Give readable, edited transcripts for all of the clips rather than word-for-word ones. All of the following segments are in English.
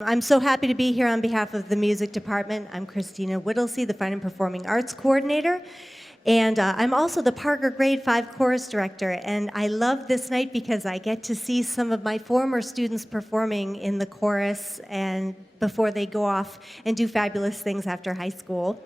I'm so happy to be here on behalf of the music department. I'm Christina Whittlesey, the Fine and Performing Arts Coordinator, and I'm also the Parker Grade 5 Chorus Director, and I love this night because I get to see some of my former students performing in the chorus and before they go off and do fabulous things after high school.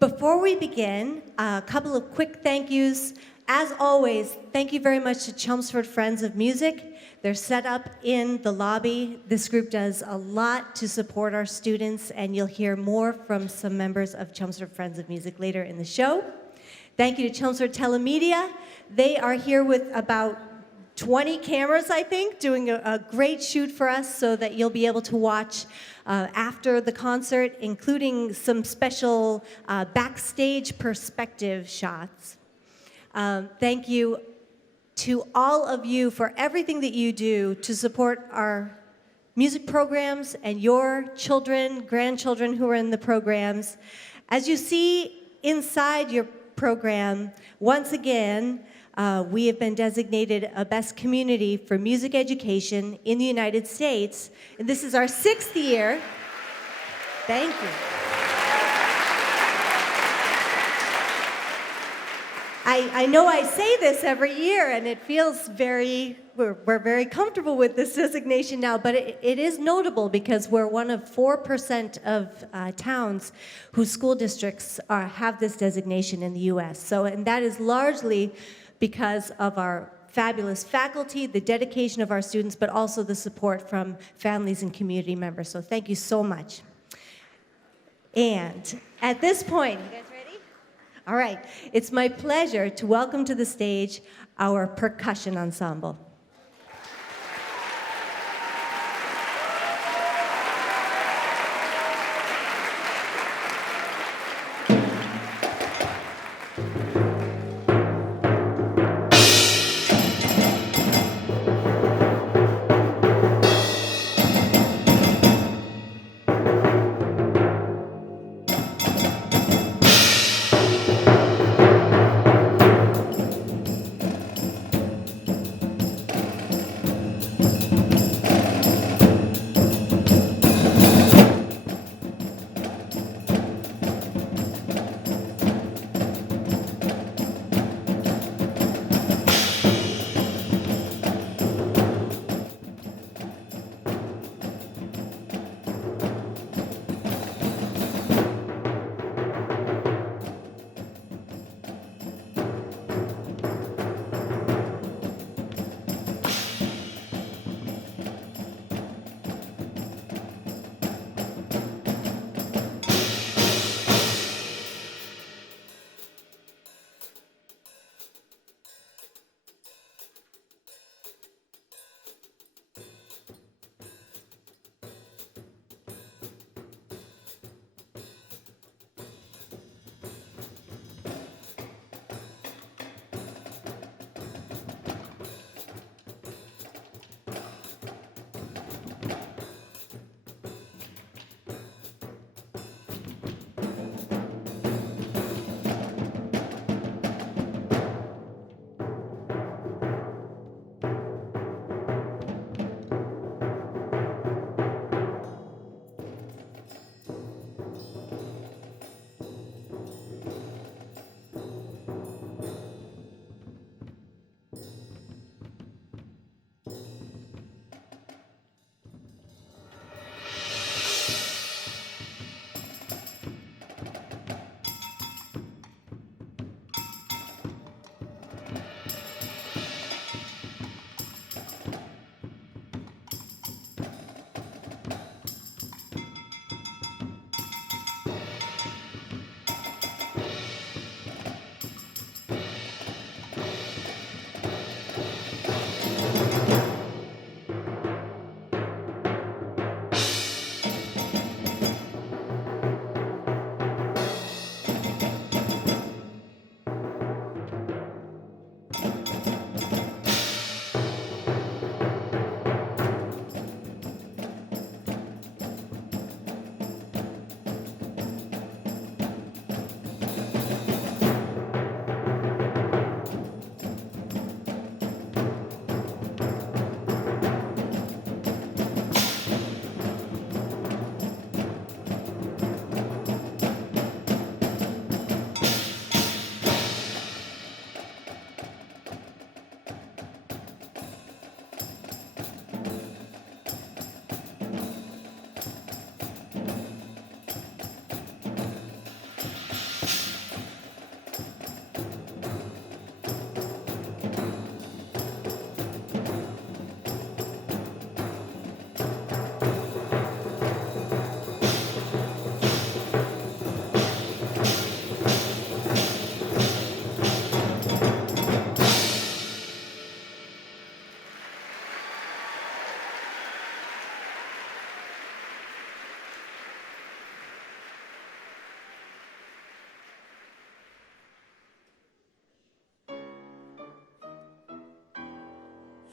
Before we begin, a couple of quick thank yous. As always, thank you very much to Chelmsford Friends of Music. They're set up in the lobby. This group does a lot to support our students, and you'll hear more from some members of Chelmsford Friends of Music later in the show. Thank you to Chelmsford Telemedia. They are here with about 20 cameras, I think, doing a great shoot for us so that you'll be able to watch after the concert, including some special backstage perspective shots. Thank you to all of you for everything that you do to support our music programs and your children, grandchildren who are in the programs. As you see inside your program, once again, we have been designated a best community for music education in the United States, and this is our 6th year. Thank you. I know I say this every year, and it feels we're very comfortable with this designation now, but it is notable because we're one of 4% of towns whose school districts have this designation in the U.S. And that is largely because of our fabulous faculty, the dedication of our students, but also the support from families and community members. So thank you so much. And at this point, you guys ready? All right, it's my pleasure to welcome to the stage our percussion ensemble.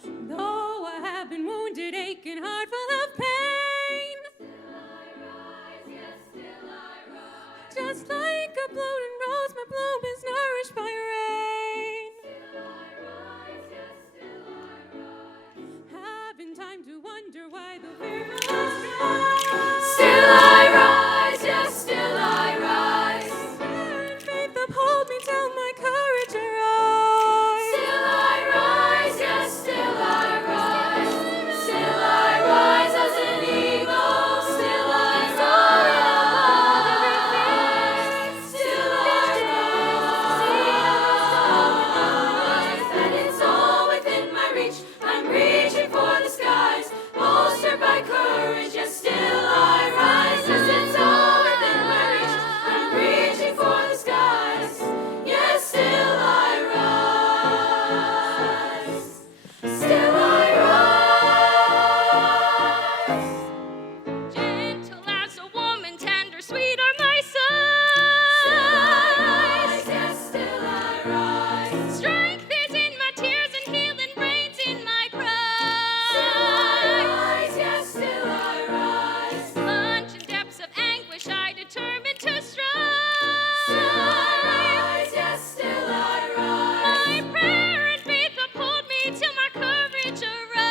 Though I have been wounded, aching, heart full of pain. Still I rise, yes, still I rise. Just like a blooming rose, my bloom is nourished by rain. Still I rise, yes, still I rise. Having time to wonder why the fear of us Still I rise, yes, still I rise. prayer and faith uphold me till my courage arise. Still I rise, yes, still I rise. Still I rise as an eagle. Still I rise. Still I rise. And it's all within my reach. I'm reaching for the skies, bolstered by courage. Yes, still I rise. Yes, it's all within my reach. I'm reaching for the skies. Yes, still I rise. Still I rise. Gentle as a woman, tender, sweet are my Still I sons. rise. Yes, still I rise. Strength is in my tears and healing reigns in my Still I cries. rise. Yes, still I rise. Plunge in depths of anguish, I determine to strive. Still I rise. Yes, still I rise. My prayer and faith uphold me till my courage Still I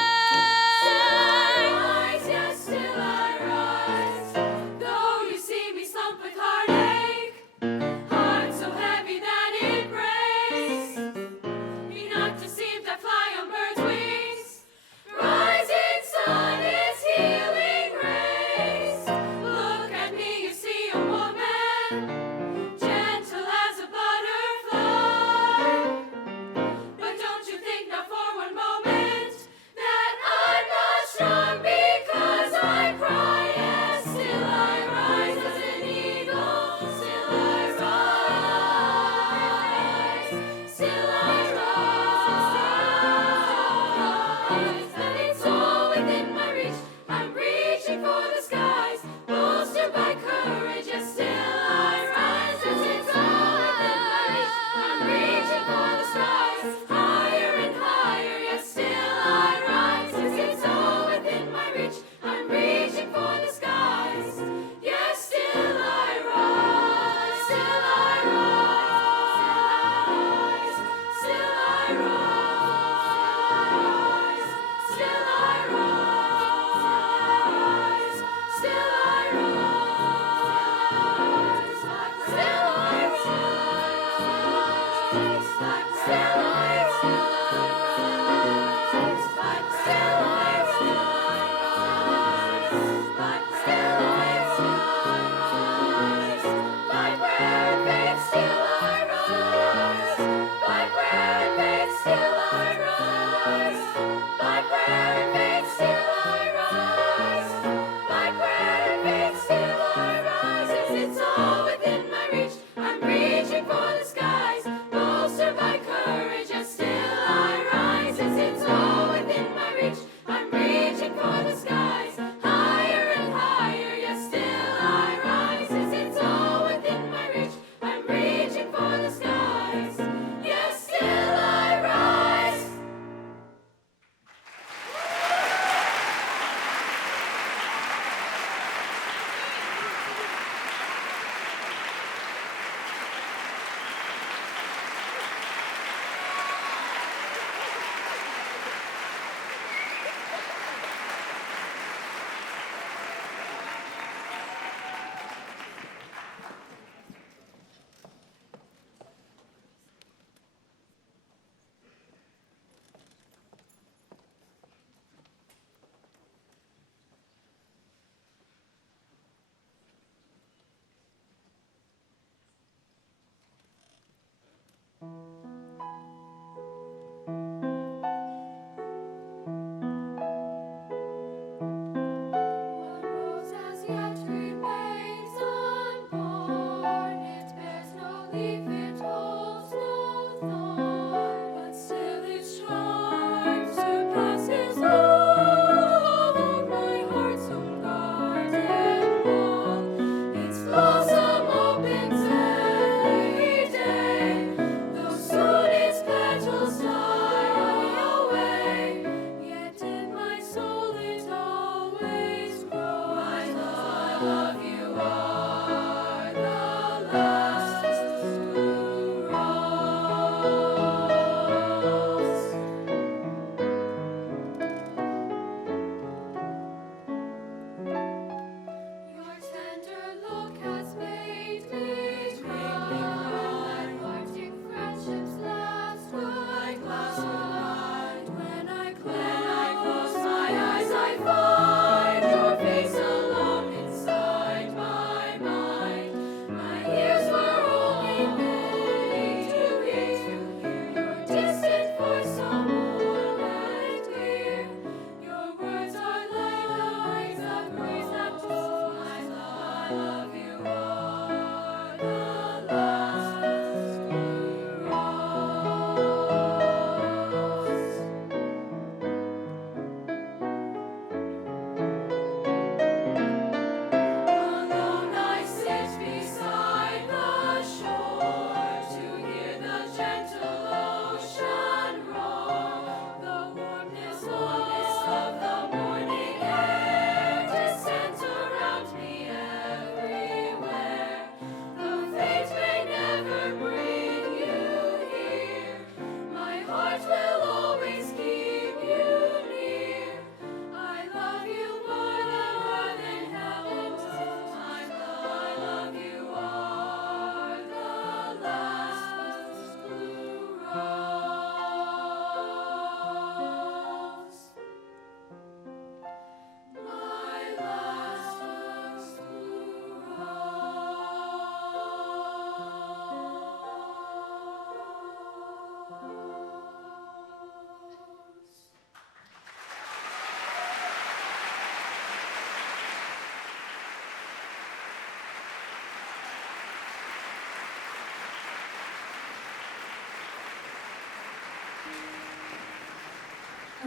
arise. rise. Yes, still I rise. Though you see me slump with heartache, heart so heavy that it breaks. Be not deceived, I fly on birds' wings. Rising sun is healing rays. Look at me, you see a woman, gentle as a butterfly. But don't you think now for one moment that I'm not strong because I cry. Yes, still I rise as an eagle. Still I rise. Still I rise. And it's all within my reach. I'm reaching for the skies, bolstered by courage. Yes, still I rise. Yes, it's all within my reach. I'm reaching for the skies, higher and higher. Yes, still I rise. Yes, it's all within my reach. I'm reaching for the skies. Yes, still I rise. Still I rise. Still I rise. Still I rise. Still I rise. Still I rise. Still I by prayer and faith still I rise. By prayer and faith still I rise. By prayer and faith still I rise. By prayer and faith still I rise. Yes, it's all within my reach. I'm reaching for the skies, bolstered by courage. Yes, still I rise. Yes, it's all within my reach. I'm reaching for the skies, higher and higher. Yes, still I rise. Yes, it's all within my reach. I'm reaching for the skies. Yes, still I rise. What rose as yet remains unborn? It bears no leaf, it holds no thorn, but still its charm surpasses all. My heart's own garden wall, its blossom opens every day, though soon its petals die away.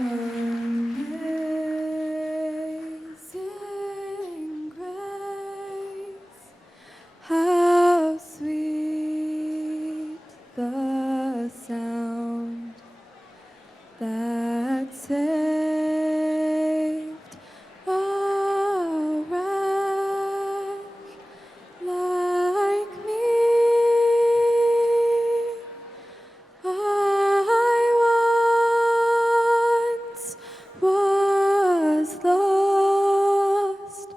Amazing grace, how sweet the sound that saved a wretch like me. I once was lost,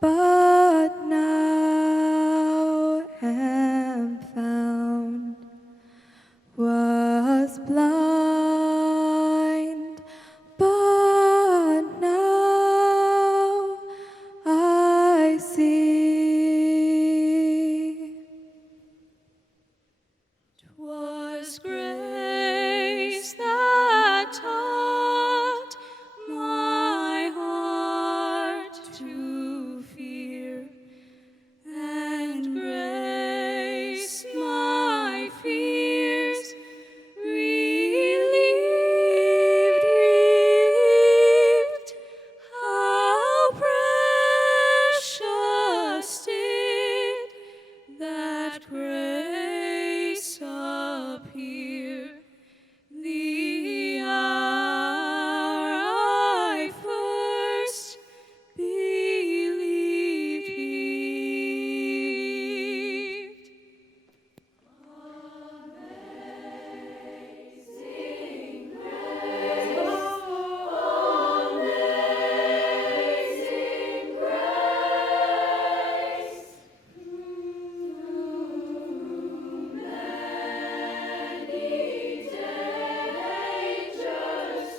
but now am found. Was blind, but now I see. 'Twas grace that taught my heart to fear, and grace my fears relieved. How precious did that grace appear, the hour I first believed. Amazing grace, amazing grace, through many dangers,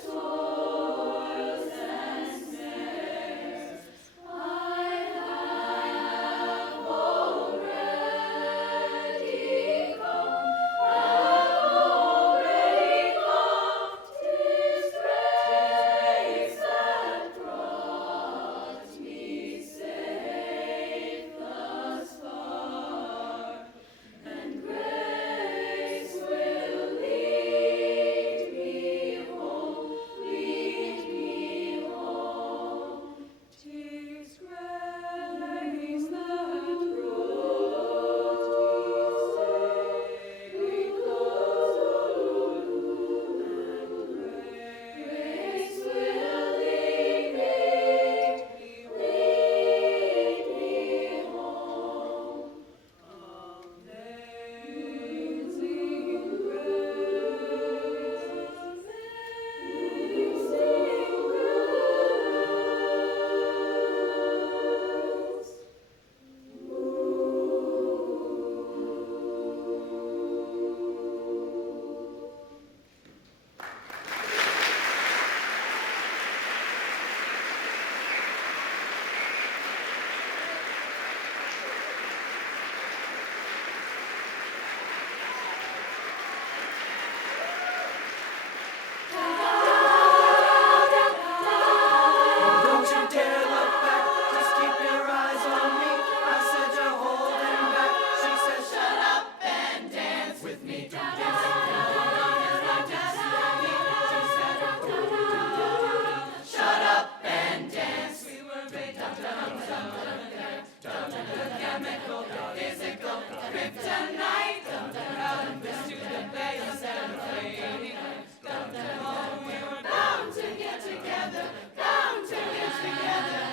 toils, and snares, I have already come. 'Tis grace that brought me safe thus far, and grace will lead me home, lead me home. 'Tis grace that brought me safe thus grace will lead me home. Amazing grace, Don't you dare look back, just keep your eyes on me. I said you're holding back. She said shut up and dance with me. Shut up and dance. We were made chemical, physical, kryptonite. This to the base and fading. We were bound to get together, bound to get together.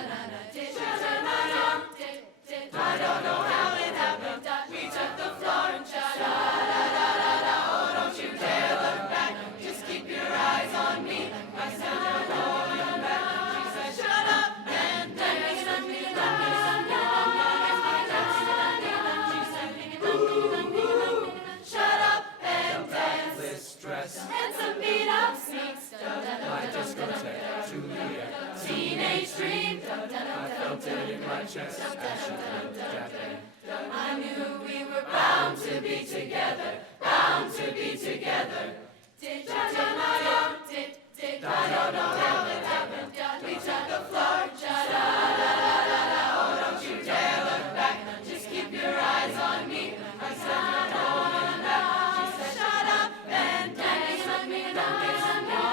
I don't know how it happened. We took the floor and shut up. Oh, don't you dare look back. Just keep your eyes on me. I said you're holding back. She said shut up and dance with me. Shut up and dance. This dress and some beat up sneaks. My discotheque to me. Teenage dream. I felt it in my chest as she looked at me. I knew we were bound to be together, bound to be together. I don't know how it happened. We took the floor, shut up. Oh, don't you dare look back. Just keep your eyes on me. I said you're holding back. She said shut up and dance with me. Don't get some more.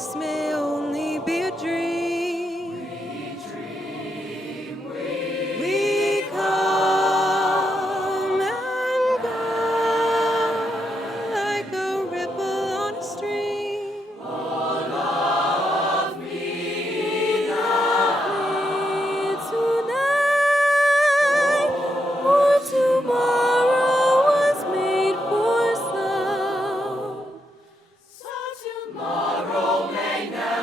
this may only be a dream. We come and go like a ripple on a stream. Oh, love me tonight, for tomorrow was made for some. So tomorrow may never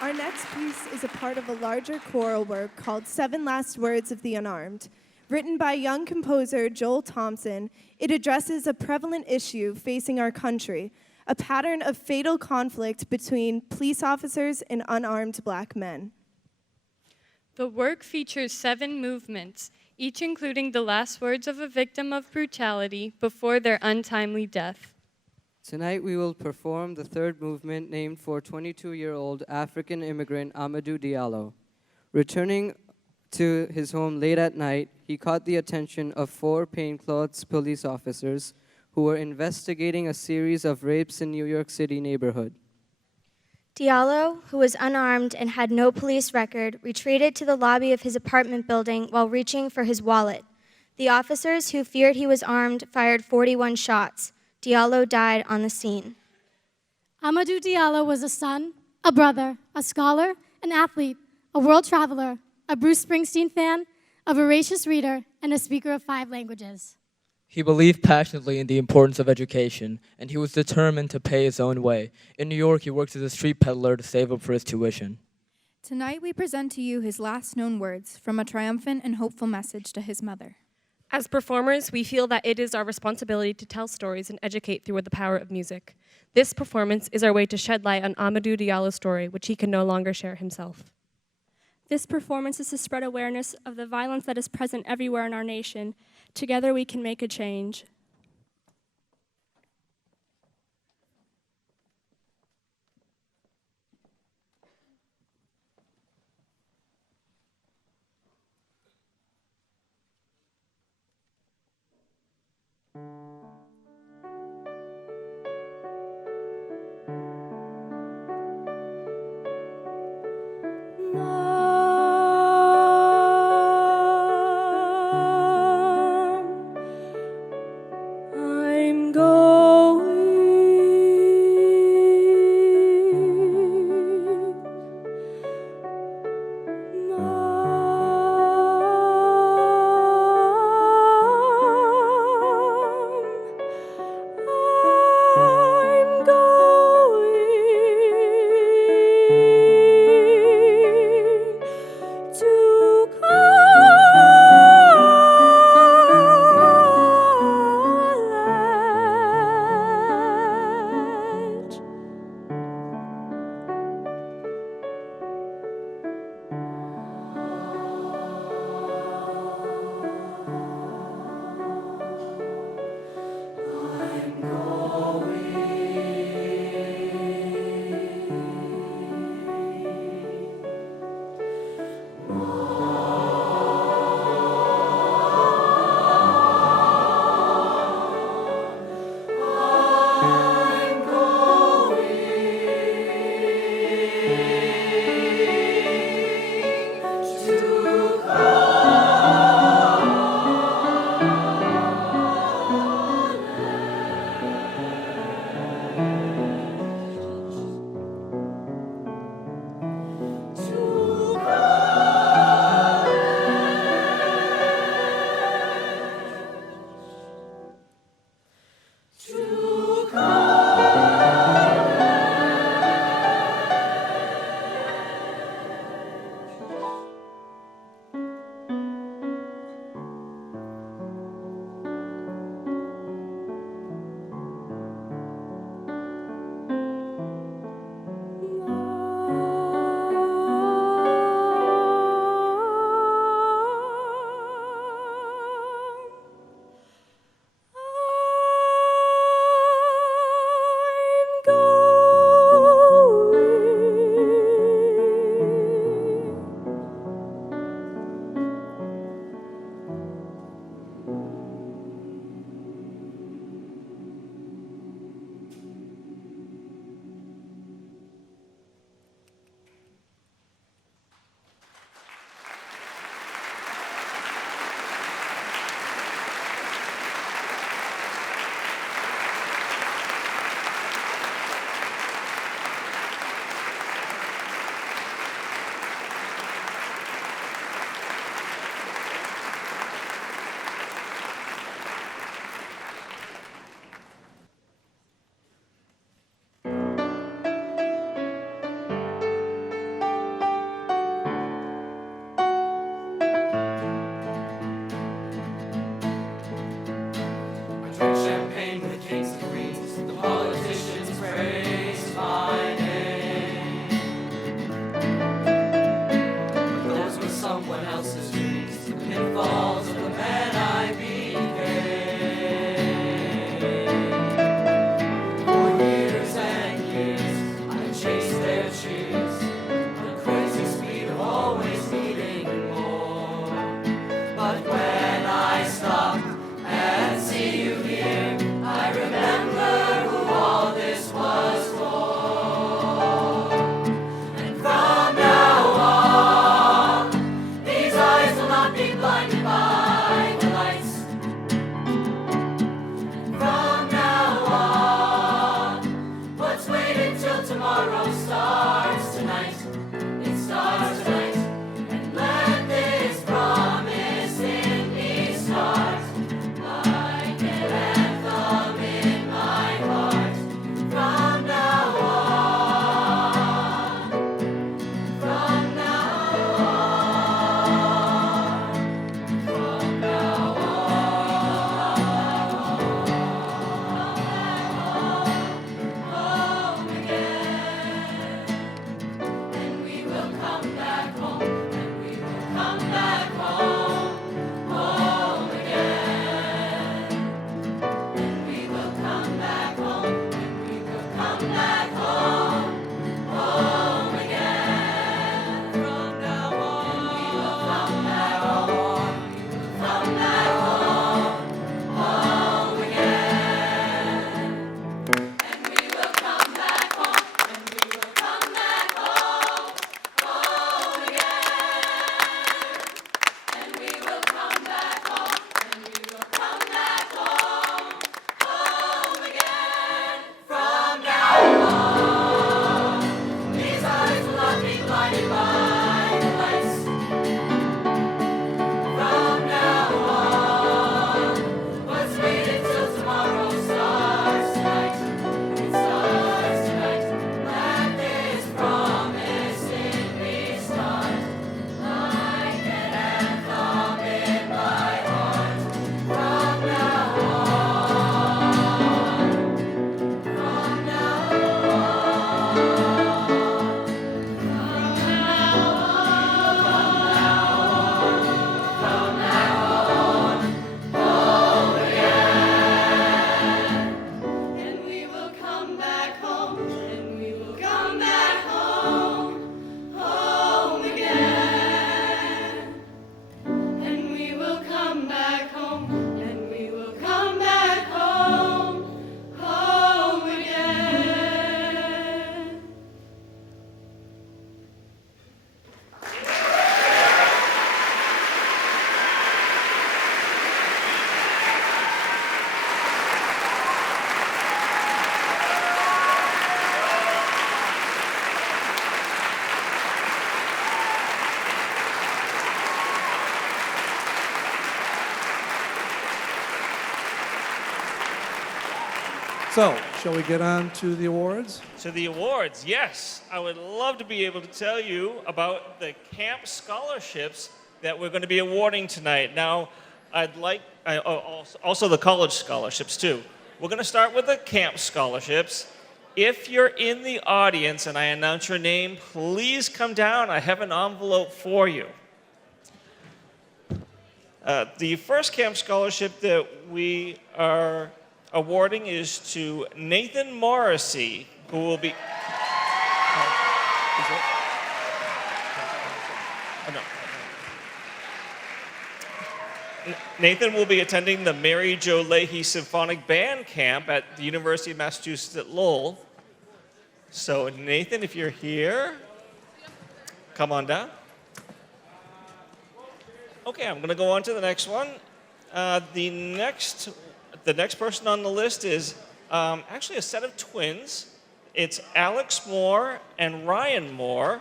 Our next piece is a part of a larger choral work called Seven Last Words of the Unarmed. Written by young composer Joel Thompson, it addresses a prevalent issue facing our country, a pattern of fatal conflict between police officers and unarmed Black men. The work features 7 movements, each including the last words of a victim of brutality before their untimely death. Tonight we will perform the third movement named for 22-year-old African immigrant Amadou Diallo. Returning to his home late at night, he caught the attention of 4 plainclothes police officers who were investigating a series of rapes in New York City neighborhood. Diallo, who was unarmed and had no police record, retreated to the lobby of his apartment building while reaching for his wallet. The officers, who feared he was armed, fired 41 shots. Diallo died on the scene. Amadou Diallo was a son, a brother, a scholar, an athlete, a world traveler, a Bruce Springsteen fan, a voracious reader, and a speaker of 5 languages. He believed passionately in the importance of education, and he was determined to pay his own way. In New York, he worked as a street peddler to save up for his tuition. Tonight we present to you his last known words from a triumphant and hopeful message to his mother. As performers, we feel that it is our responsibility to tell stories and educate through the power of music. This performance is our way to shed light on Amadou Diallo's story, which he can no longer share himself. This performance is to spread awareness of the violence that is present everywhere in our nation. Together we can make a change. So, shall we get on to the awards? To the awards, yes. I would love to be able to tell you about the camp scholarships that we're going to be awarding tonight. Now, I'd like, also the college scholarships too. We're going to start with the camp scholarships. If you're in the audience and I announce your name, please come down. I have an envelope for you. The first camp scholarship that we are awarding is to Nathan Morrissey, who will be... Nathan will be attending the Mary Jo Leahy Symphonic Band Camp at the University of Massachusetts at Lowell. So Nathan, if you're here, come on down. Okay, I'm going to go on to the next one. The next person on the list is actually a set of twins. It's Alex Moore and Ryan Moore.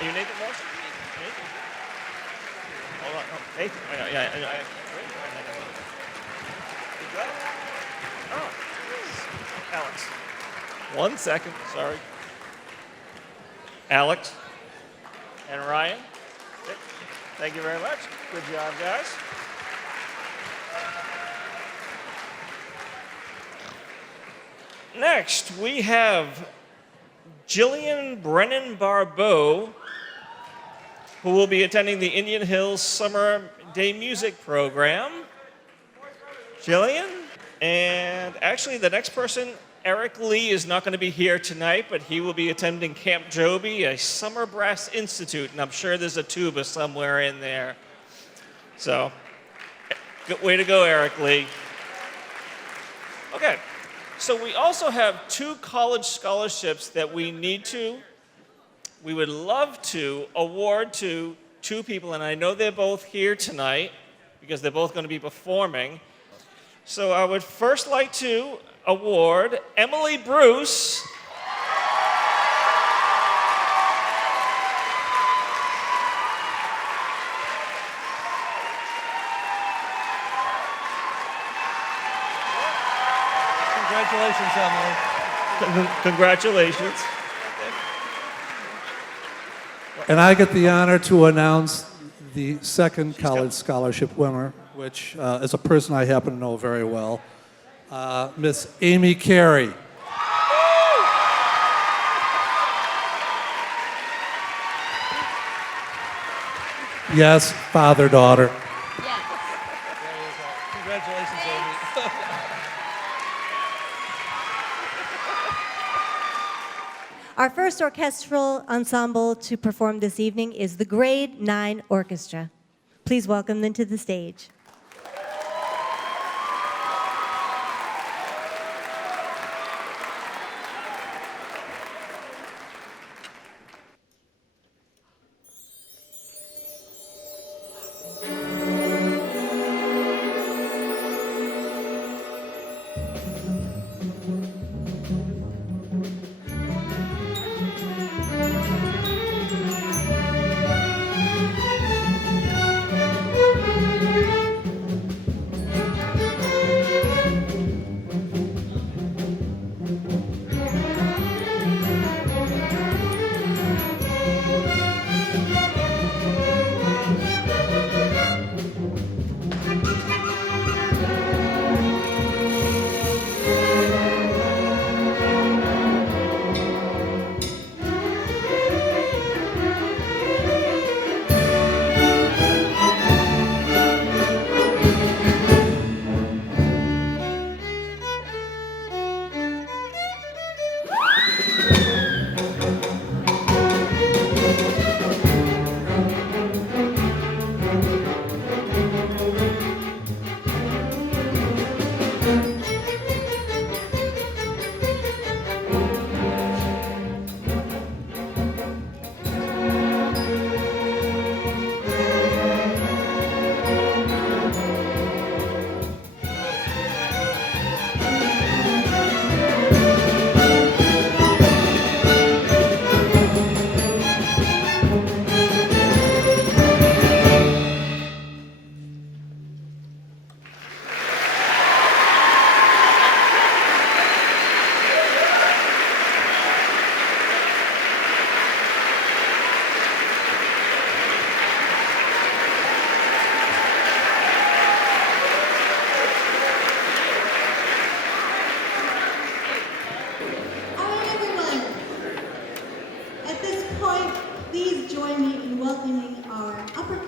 Are you Nathan Moore? Nathan? Hold on. Oh, Nathan. Yeah. You got it? Oh, Alex. 1 second, sorry. Alex and Ryan. Thank you very much. Good job, guys. Next, we have Jillian Brennan Barbeau, who will be attending the Indian Hills Summer Day Music Program. Jillian? And actually, the next person, Eric Lee, is not going to be here tonight, but he will be attending Camp Joby, a summer brass institute, and I'm sure there's a tuba somewhere in there. So, good way to go, Eric Lee. Okay, so we also have 2 college scholarships that we would love to award to 2 people, and I know they're both here tonight because they're both going to be performing. So I would first like to award Emily Bruce Congratulations, Emily. Congratulations. And I get the honor to announce the second college scholarship winner, which is a person I happen to know very well, Miss Amy Carey. Yes, father-daughter. Congratulations, Amy. Our first orchestral ensemble to perform this evening is the Grade 9 Orchestra. Please welcome them to the stage.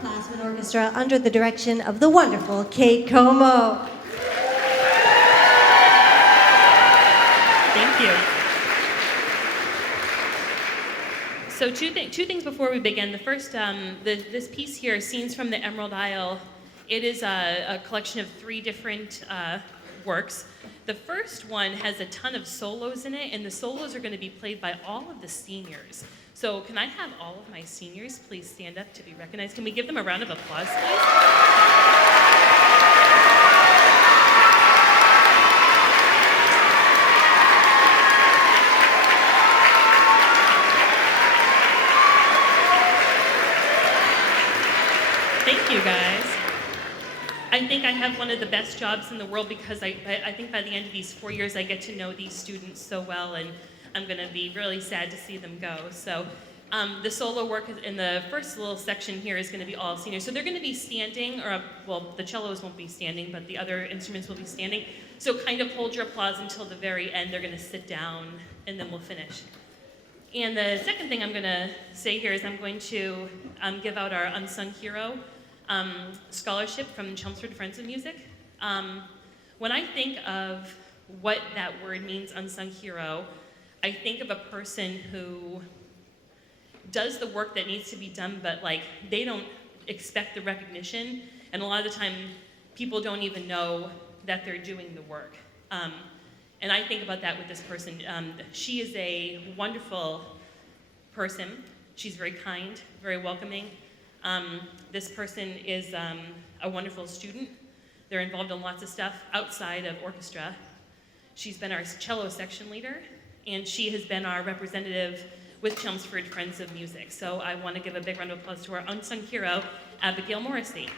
upperclassmen orchestra under the direction of the wonderful Kate Como. Thank you. So two things before we begin. The first, this piece here, Scenes from the Emerald Isle, it is a collection of 3 different works. The first one has a ton of solos in it, and the solos are going to be played by all of the seniors. So can I have all of my seniors please stand up to be recognized? Can we give them a round of applause, please? Thank you, guys. I think I have one of the best jobs in the world because I think by the end of these 4 years I get to know these students so well, and I'm going to be really sad to see them go. So the solo work in the first little section here is going to be all seniors. So they're going to be standing, or well, the cellos won't be standing, but the other instruments will be standing. So kind of hold your applause until the very end. They're going to sit down, and then we'll finish. And the second thing I'm going to say here is I'm going to give out our Unsung Hero scholarship from Chelmsford Friends of Music. When I think of what that word means, unsung hero, I think of a person who does the work that needs to be done, but like they don't expect the recognition, and a lot of the time people don't even know that they're doing the work. And I think about that with this person. She is a wonderful person. She's very kind, very welcoming. This person is a wonderful student. They're involved in lots of stuff outside of orchestra. She's been our cello section leader, and she has been our representative with Chelmsford Friends of Music. So I want to give a big round of applause to our unsung hero, Abigail Morrissey.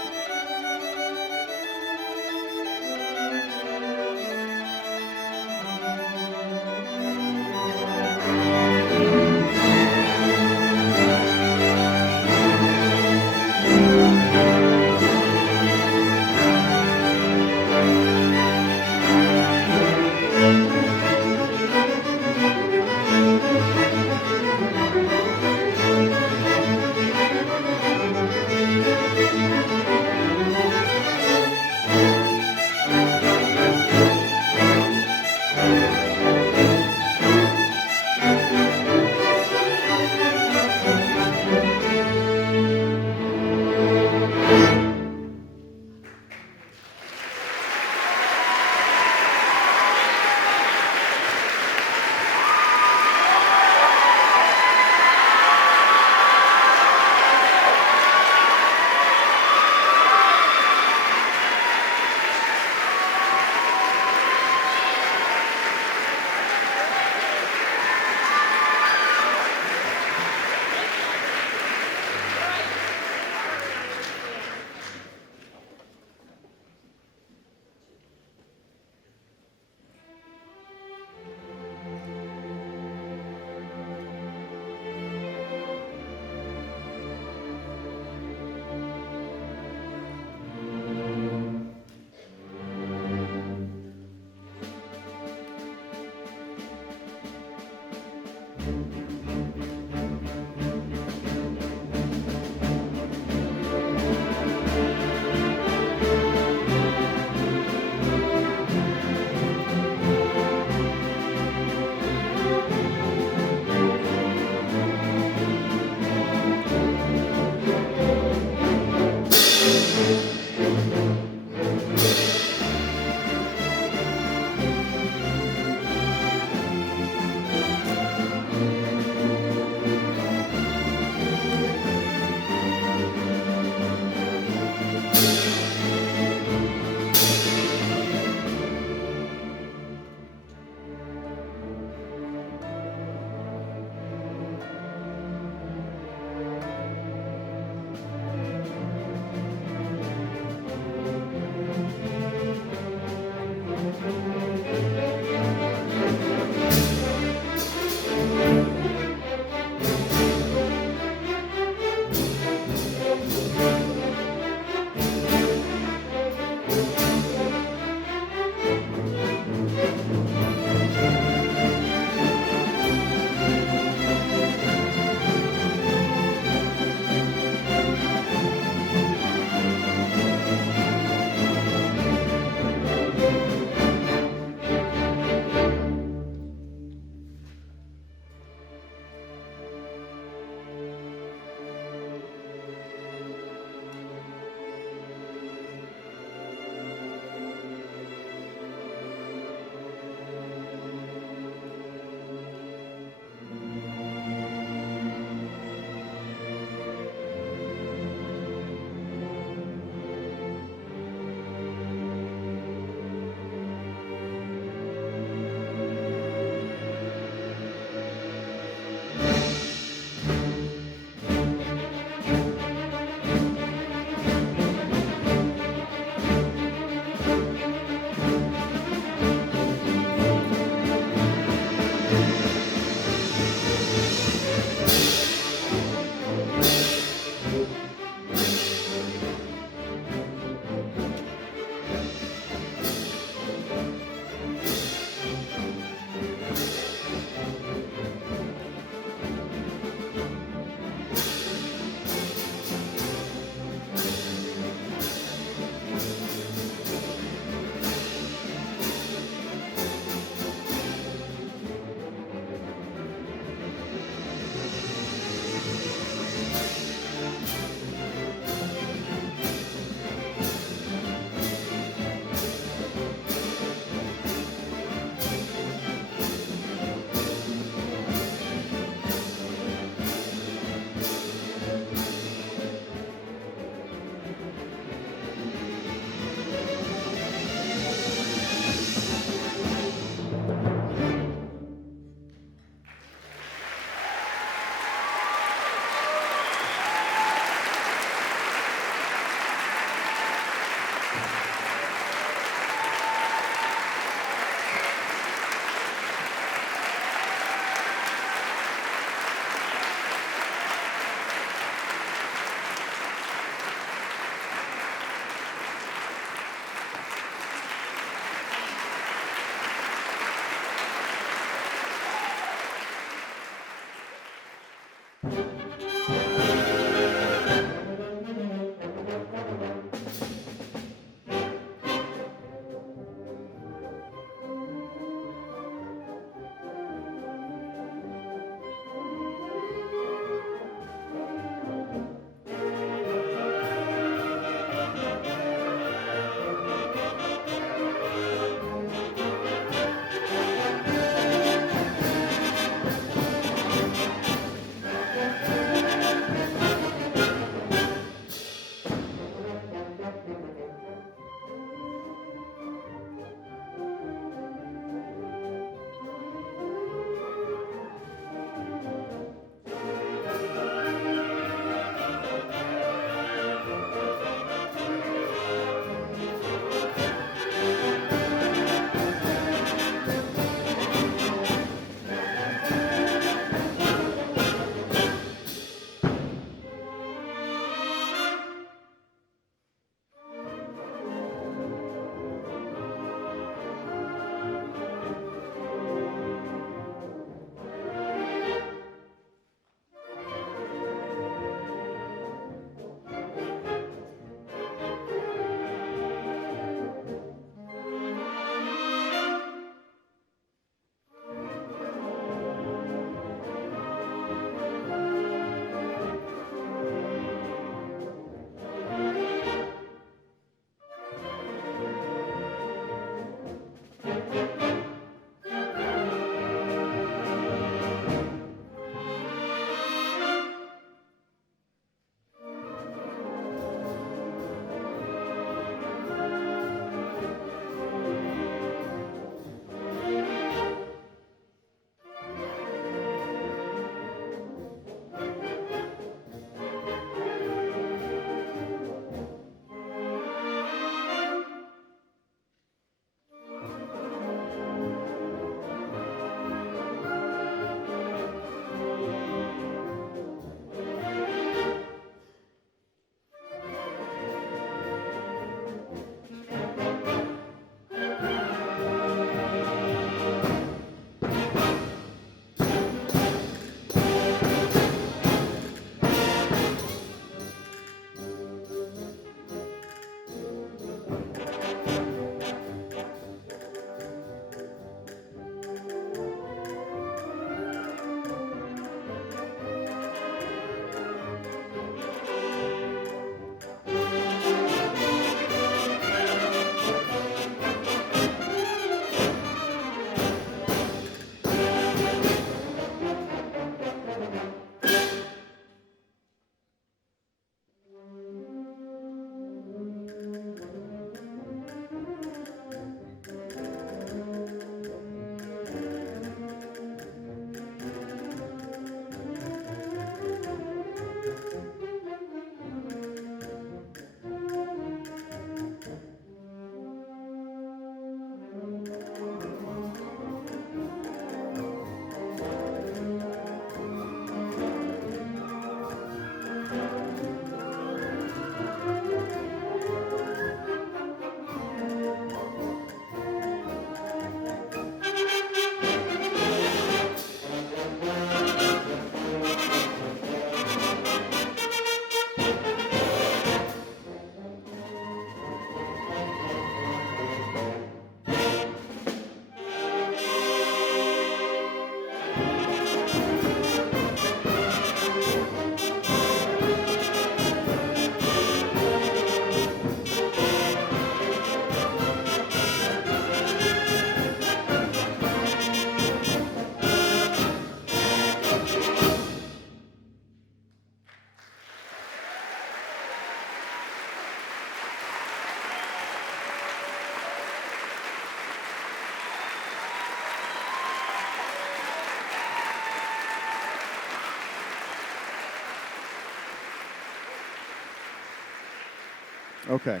Okay.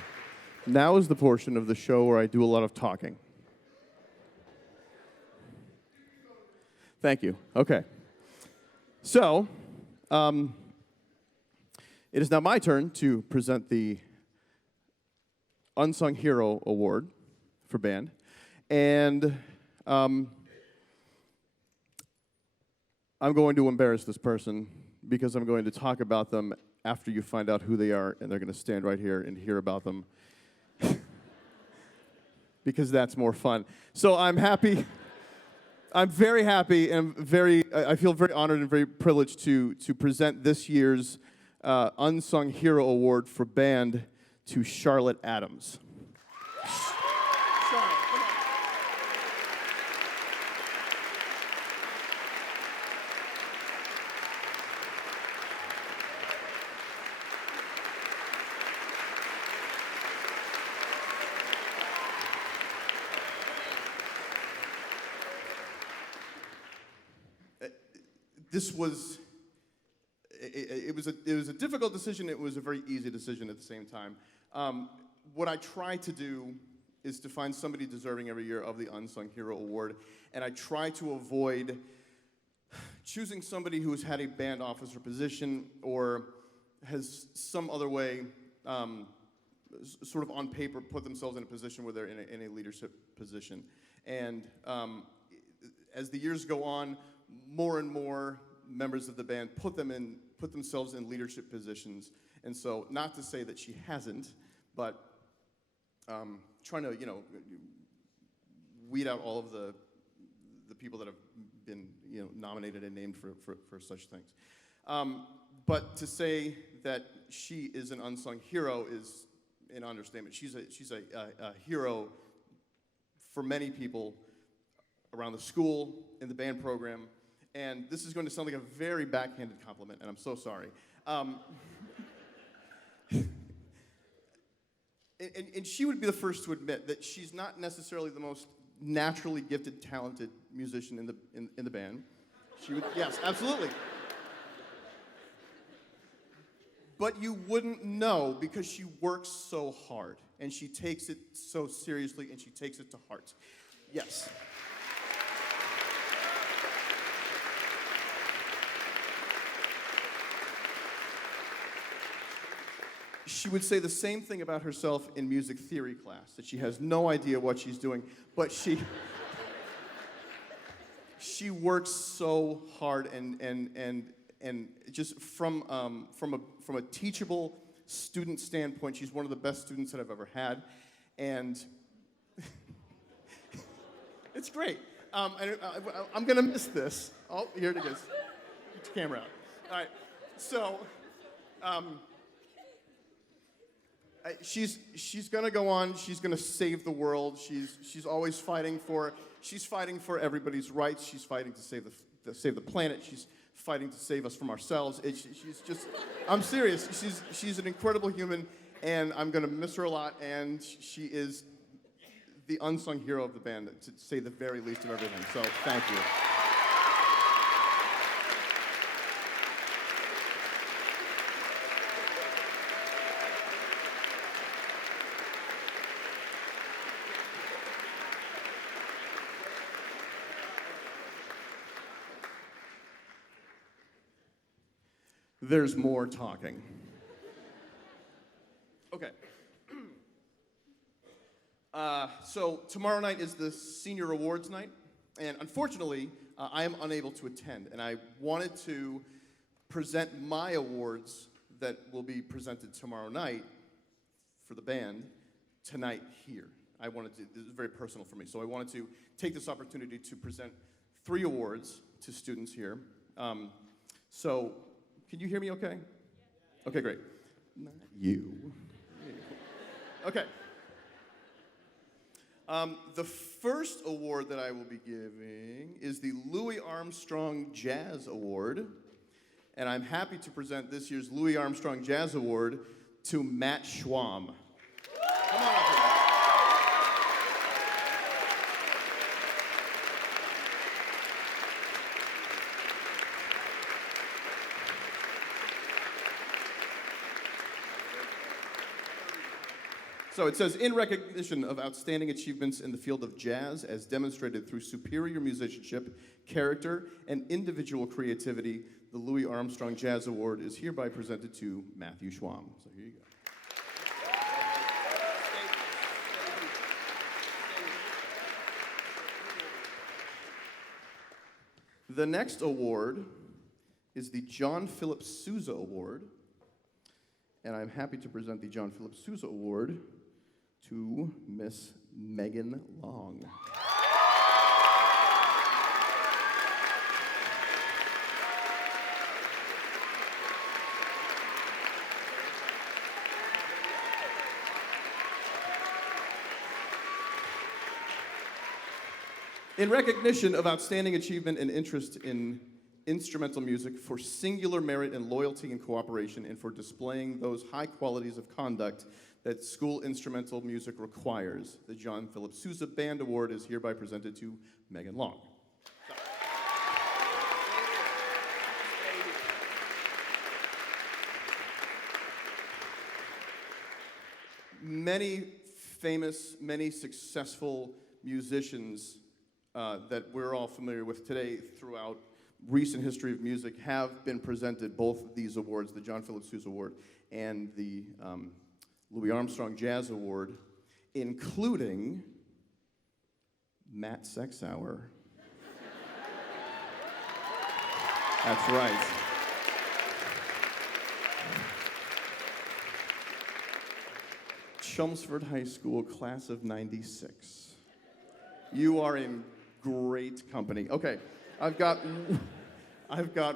Now is the portion of the show where I do a lot of talking. Thank you. Okay. So, it is now my turn to present the Unsung Hero Award for band. And I'm going to embarrass this person because I'm going to talk about them after you find out who they are, and they're going to stand right here and hear about them. Because that's more fun. So I'm happy. I'm very happy and I feel very honored and very privileged to present this year's Unsung Hero Award for band to Charlotte Adams. This was, it was a difficult decision. It was a very easy decision at the same time. What I try to do is to find somebody deserving every year of the Unsung Hero Award, and I try to avoid choosing somebody who's had a band officer position or has some other way, sort of on paper, put themselves in a position where they're in a leadership position. And as the years go on, more and more members of the band put themselves in leadership positions. And so, not to say that she hasn't, but trying to, weed out all of the people that have been, nominated and named for such things. But to say that she is an unsung hero is an understatement. She's a hero for many people around the school, in the band program. And this is going to sound like a very backhanded compliment, and I'm so sorry. And she would be the first to admit that she's not necessarily the most naturally gifted, talented musician in the band. She would, yes, absolutely. But you wouldn't know because she works so hard, and she takes it so seriously, and she takes it to heart. Yes. She would say the same thing about herself in music theory class, that she has no idea what she's doing, but she works so hard and just from a teachable student standpoint, she's one of the best students that I've ever had, and it's great. I'm gonna miss this. Oh, here it is. Get the camera out. All right, so. She's gonna go on. She's gonna save the world. She's always fighting for everybody's rights. She's fighting to save the planet. She's fighting to save us from ourselves. She's just. I'm serious. She's an incredible human, and I'm gonna miss her a lot. And she is the unsung hero of the band, to say the very least of everything. So thank you. There's more talking. Okay. So tomorrow night is the senior awards night, and unfortunately, I am unable to attend, and I wanted to present my awards that will be presented tomorrow night for the band tonight here. This is very personal for me, so I wanted to take this opportunity to present 3 awards to students here. So, can you hear me okay? Okay, great. Not you. Okay. The first award that I will be giving is the Louis Armstrong Jazz Award. And I'm happy to present this year's Louis Armstrong Jazz Award to Matt Schwam. Come on up here. So it says, in recognition of outstanding achievements in the field of jazz as demonstrated through superior musicianship, character, and individual creativity, the Louis Armstrong Jazz Award is hereby presented to Matthew Schwamm. So here you go. The next award is the John Philip Sousa Award, and I'm happy to present the John Philip Sousa Award to Miss Megan Long. In recognition of outstanding achievement and interest in instrumental music, for singular merit and loyalty and cooperation, and for displaying those high qualities of conduct that school instrumental music requires, the John Philip Sousa Band Award is hereby presented to Megan Long. Many famous, many successful musicians that we're all familiar with today throughout recent history of music have been presented both these awards, the John Philip Sousa Award and the Louis Armstrong Jazz Award, including Matt Sexauer. That's right. Chelmsford High School, class of '96. You are in great company. Okay, I've got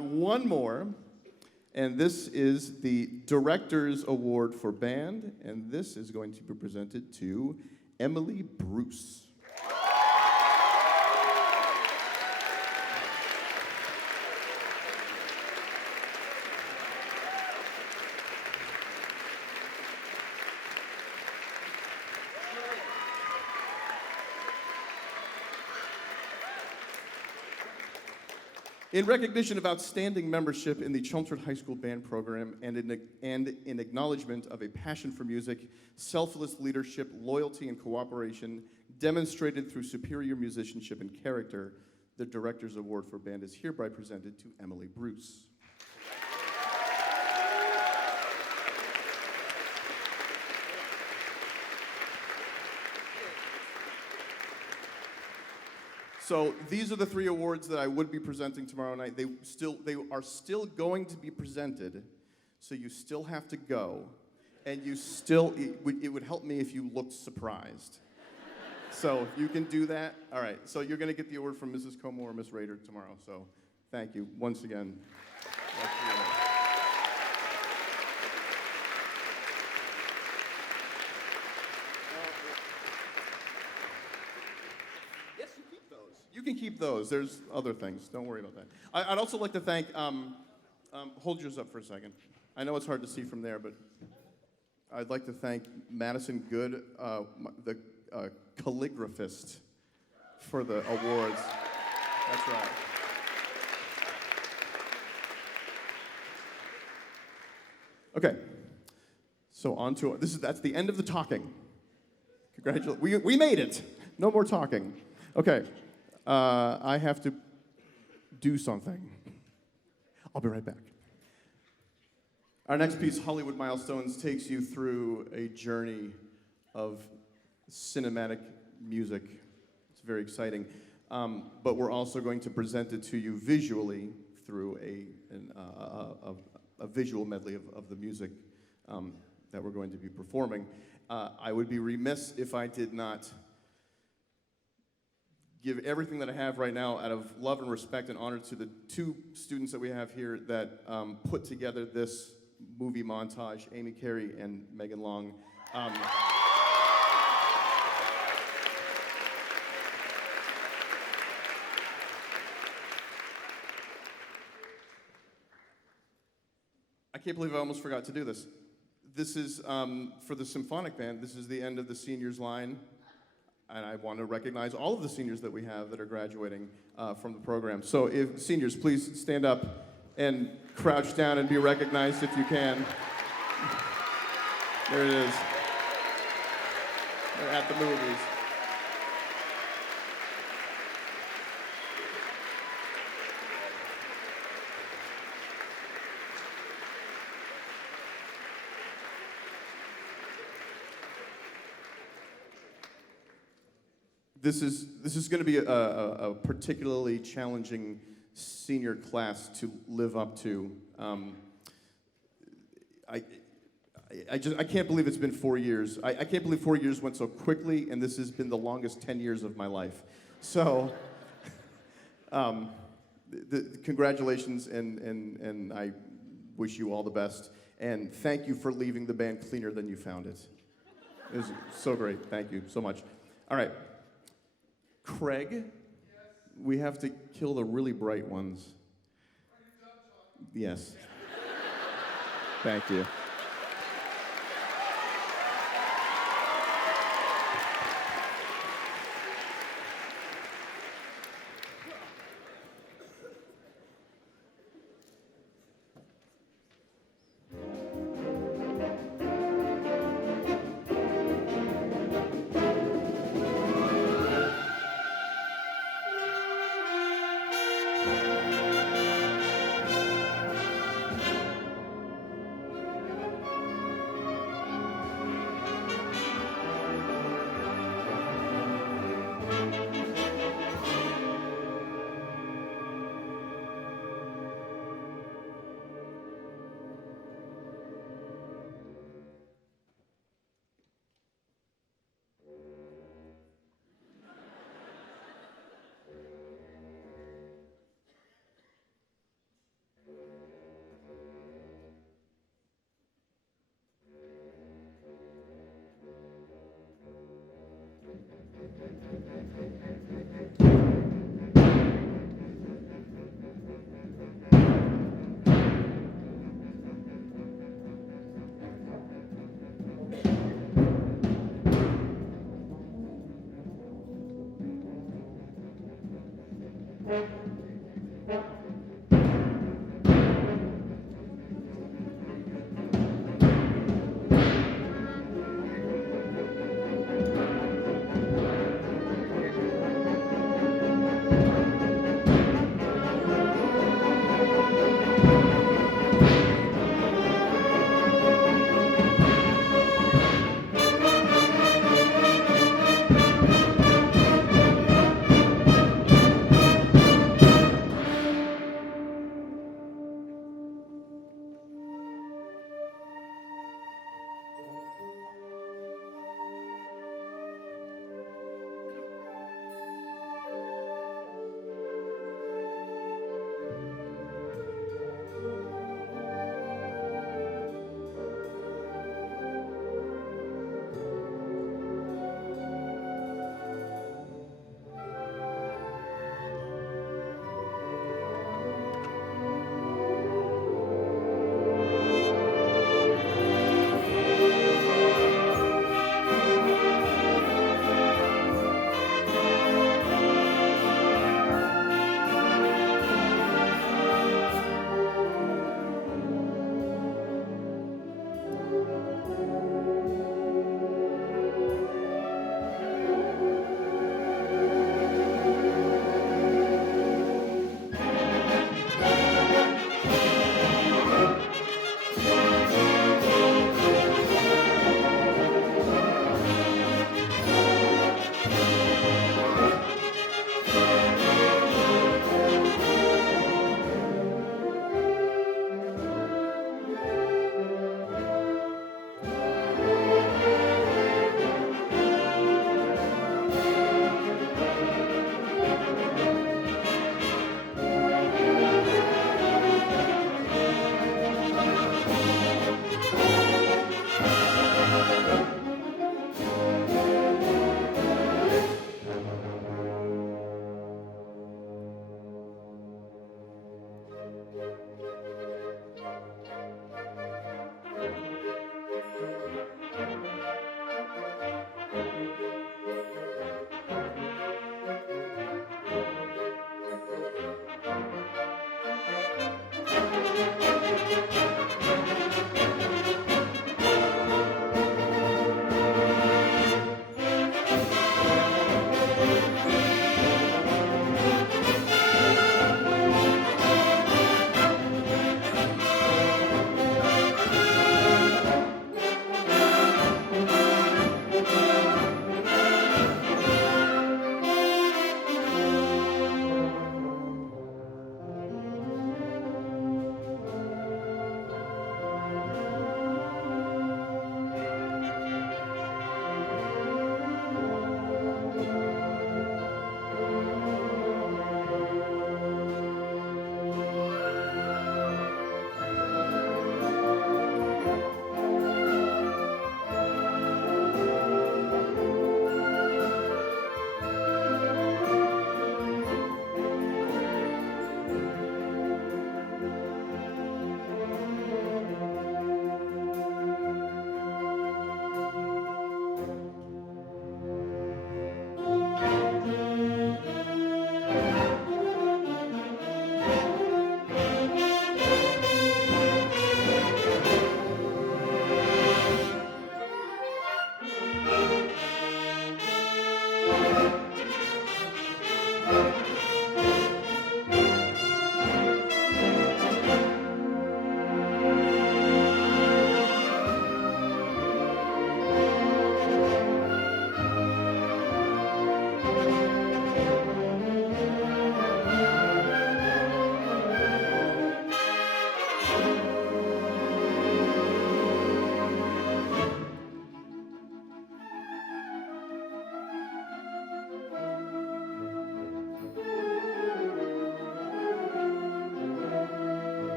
one more, and this is the Director's Award for Band, and this is going to be presented to Emily Bruce. In recognition of outstanding membership in the Chelmsford High School Band Program and in acknowledgement of a passion for music, selfless leadership, loyalty, and cooperation demonstrated through superior musicianship and character, the Director's Award for Band is hereby presented to Emily Bruce. So these are the three awards that I would be presenting tomorrow night. They are still going to be presented, so you still have to go, and it would help me if you looked surprised. So if you can do that, all right. So you're going to get the award from Mrs. Como or Miss Rader tomorrow. So thank you once again. You can keep those. There's other things. Don't worry about that. I'd also like to thank, hold yours up for a second. I know it's hard to see from there, but I'd like to thank Madison Good, the calligraphist, for the awards. That's right. Okay. So on to, that's the end of the talking. Congratulations. We made it. No more talking. Okay. I have to do something. I'll be right back. Our next piece, Hollywood Milestones, takes you through a journey of cinematic music. It's very exciting. But we're also going to present it to you visually through a visual medley of the music that we're going to be performing. I would be remiss if I did not give everything that I have right now out of love and respect and honor to the two students that we have here that put together this movie montage, Amy Carey and Megan Long. I can't believe I almost forgot to do this. This is, for the symphonic band, this is the end of the seniors line. And I want to recognize all of the seniors that we have that are graduating from the program. So if seniors, please stand up and crouch down and be recognized if you can. There it is. at the movies. This is going to be a particularly challenging senior class to live up to. I can't believe it's been 4 years. I can't believe 4 years went so quickly, and this has been the longest 10 years of my life. So, congratulations, and I wish you all the best. And thank you for leaving the band cleaner than you found it. It was so great. Thank you so much. All right. Craig, we have to kill the really bright ones. Yes. Thank you.